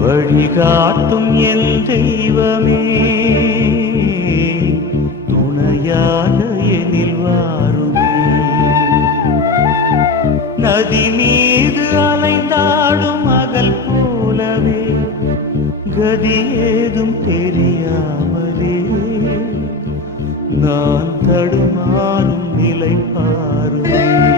வழிகாட்டும் என் தெய்வமே, துணையாக எனில் வாருமே. நதி மீது அலைந்தாடும் மகள் போலவே கதி ஏதும் தெரியாமலே நான் தடுமாறும் நிலை பாருமே.